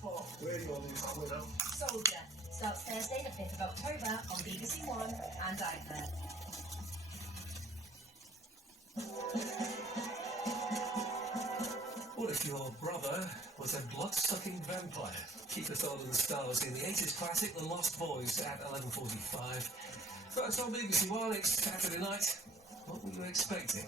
sport. Where you on this winner? Soldier. Starts Thursday the 5th of October on BBC One and Outlet. What if your brother was a blood-sucking vampire? Keep us on in the stars in the 80s classic The Lost Boys at 11:45. First on BBC One, it's Saturday night. What were you expecting?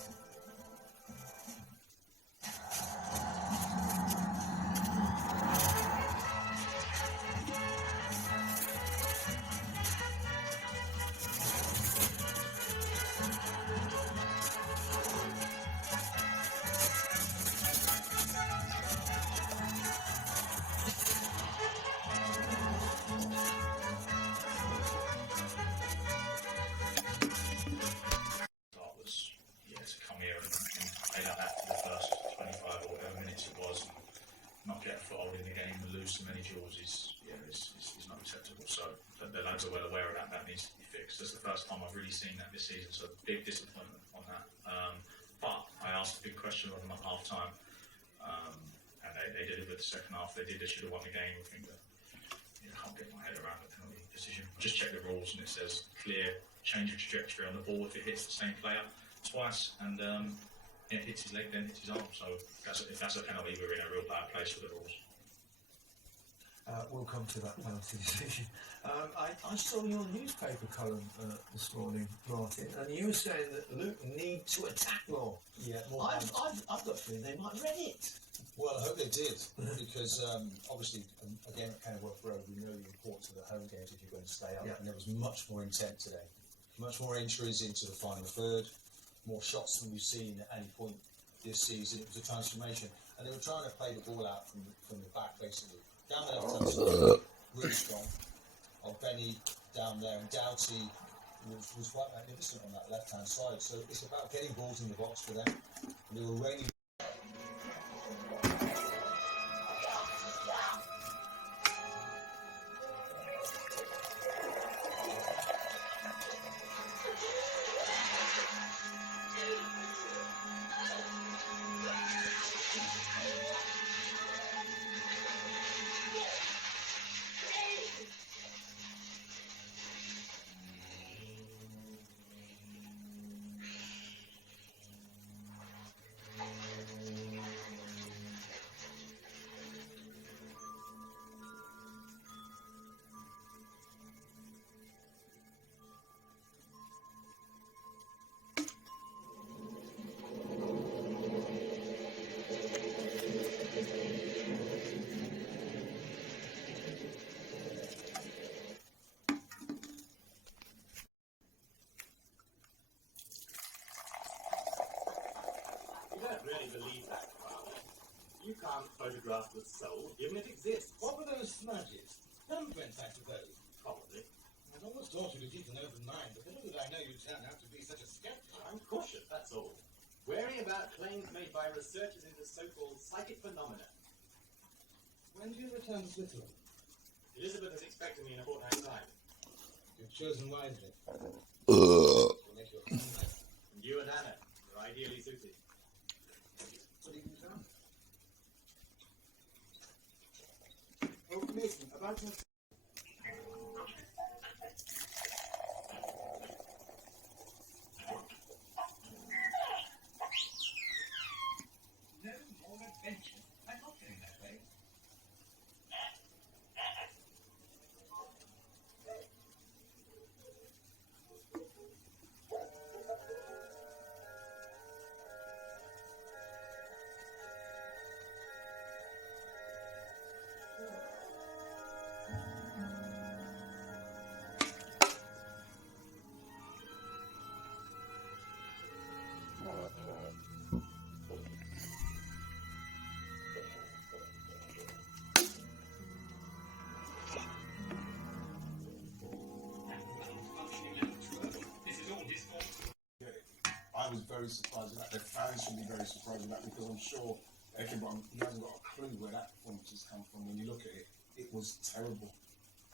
Not get a foothold in the game and lose so many duels is not acceptable. So the lads are well aware of that. That needs to be fixed. That's the first time I've really seen that this season. So big disappointment on that. But I asked a big question of them at half time, and they delivered the second half. They should have won the game. I think that I can't get my head around the penalty decision. Just check the rules and it says clear change of trajectory on the ball if it hits the same player twice and. It hits his leg, then hits his arm. So if that's a penalty, we're in a real bad place for the rules. We'll come to that penalty decision. I saw your newspaper column this morning, Martin, and you were saying that Luton need to attack more. Yeah, I've got a feeling they might have read it. Well, I hope they did, because obviously, again, at Kenilworth Road, we know the importance of the home games if you're going to stay up, and there was much more intent today. Much more entries into the final third. More shots than we've seen at any point this season. It was a transformation, and they were trying to play the ball out from the back, basically. Down the left-hand side, really strong. Benny down there, and Doughty was quite magnificent on that left-hand side. So it's about getting balls in the box for them. And they were raining. Believe that, Father. You can't photograph the soul, even if it exists. What were those smudges? Thumbprints, I suppose. Probably. I'd always thought you'd keep an open mind, but little did I know you'd turn out to be such a skeptic. I'm cautious, that's all. Wary about claims made by researchers into so-called psychic phenomena. When do you return to Switzerland? Elizabeth is expecting me in a fortnight's time. You've chosen wisely. You'll make your family. And you and Anna are ideally suited. What have you done? Oh, Mason, about your... No more adventure. I'm not going that way. I was very surprised at that. The fans should be very surprised at that, because I'm sure everyone, he hasn't got a clue where that performance has come from. When you look at it, it was terrible.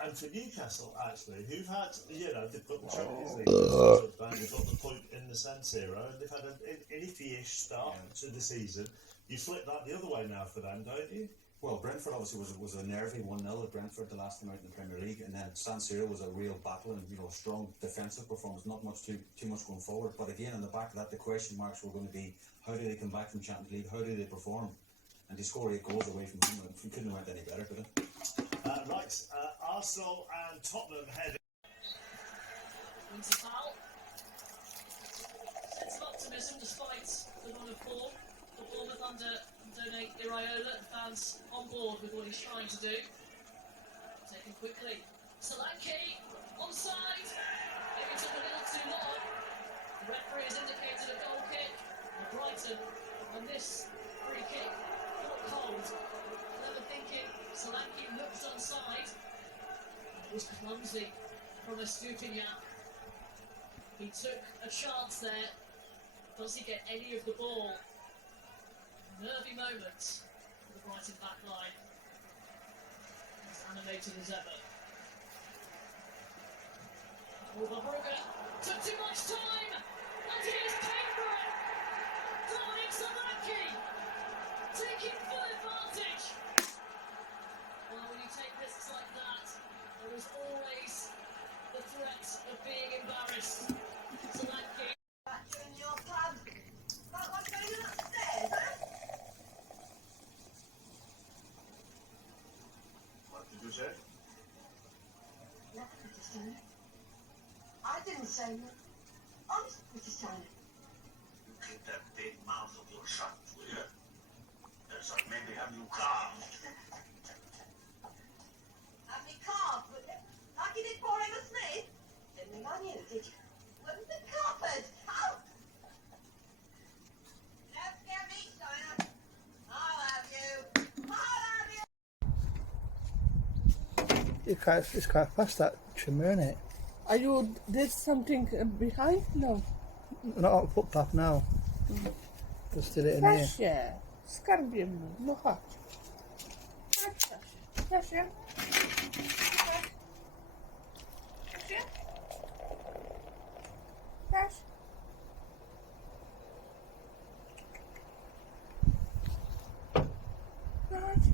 And for Newcastle, actually, who've had, they've got the Champions League, they've got the point in the San Siro, and they've had an iffy-ish start to the season. You flip that the other way now for them, don't you? Well, Brentford obviously was a nervy 1-0 at Brentford the last time out in the Premier League, and then San Siro was a real battle and a strong defensive performance, not much too much going forward. But again, on the back of that, the question marks were going to be how do they come back from Champions League, how do they perform, and they score 8 goals away from home. We couldn't have went any better, could it? Arsenal and Tottenham head. Wins the foul. Sense of optimism despite the run of form. The Bournemouth under Donate Iraola, fans on board with what he's trying to do. Taken quickly. Solanke, onside. Maybe took a little too long. The referee has indicated a goal kick. And Brighton on this free kick caught cold. Clever thinking. Solanke looks onside. It was clumsy from Estupinian. He took a chance there. Does he get any of the ball? Nervy moment for the Brighton back line. As animated as ever. Brugge took too much time, and he is paid for it. Dominic Solanke taking full advantage. Well, when you take risks like that, there is always the threat of being embarrassed. Solanke. Back in your pub. Got one going upstairs, huh? What did you say? Nothing, Mrs. Turner. I didn't say nothing. Honest, Mrs. Turner. You keep that big mouth of yours shut, will you? Else I'll maybe have you carved. Have me carved, would you? Like you did poor Emma Smith? Didn't think I knew, did you? Wouldn't the cupboard? Oh! Don't scare me, Turner. I'll have you. I'll have you. It's quite fast, that trimmer, isn't it? Are you, there's something behind? No. Not on footpath now. Just did it in here. Kasia, skarbie mu, no chodź. Chodź, Kasia. Kasia. Chodź. Kasia. Kasia. No chodź.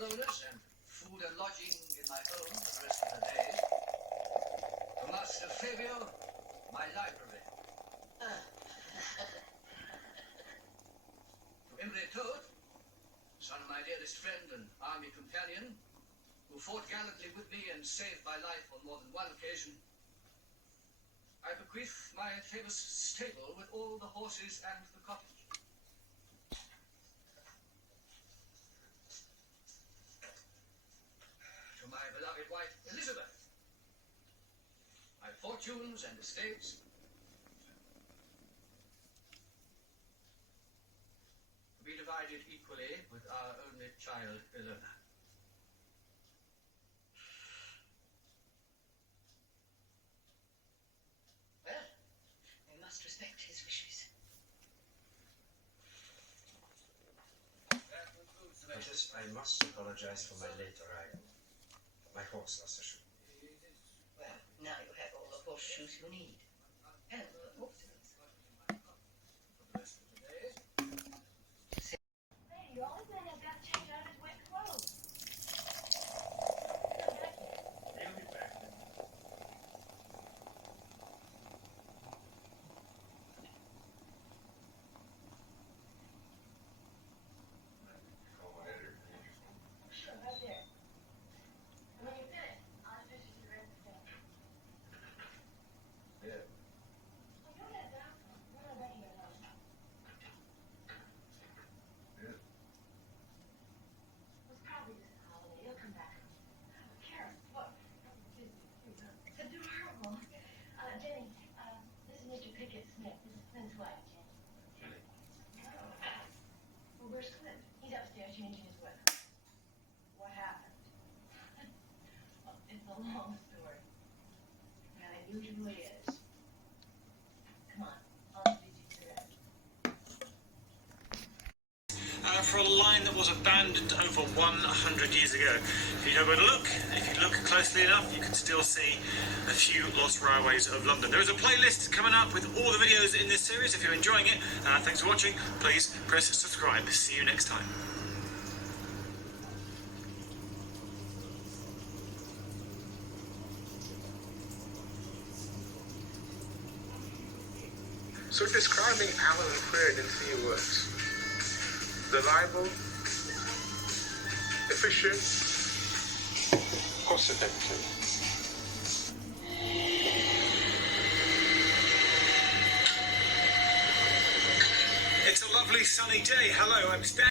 Coronas and food and lodging in my home for the rest of the day. To Master Fabio, my library. To Imre Toth, son of my dearest friend and army companion, who fought gallantly with me and saved my life on more than one occasion, I bequeath my famous stable with all the horses and the cottage. To my beloved wife, Elizabeth, my fortunes and estates, to be divided equally with our only child, Ilona. Well, we must respect his wishes. I must apologize for my late arrival. My horse lost a shoe. Well, now you have all the horseshoes you need. And the horses. For the rest of the day. Hey, you always end up got to change out his wet clothes. He'll be back. Sure, right there. When you finish, I'll finish the rest of the day. Yeah. long story. And it usually is. Come on, I'll lead you to that. For a line that was abandoned over 100 years ago. If you have a look, if you look closely enough, you can still see a few lost railways of London. There is a playlist coming up with all the videos in this series. If you're enjoying it, thanks for watching. Please press subscribe. See you next time. So describing Alan Freard in 3 words. Reliable, efficient, cost effective. It's a lovely sunny day. Hello, I'm Stan.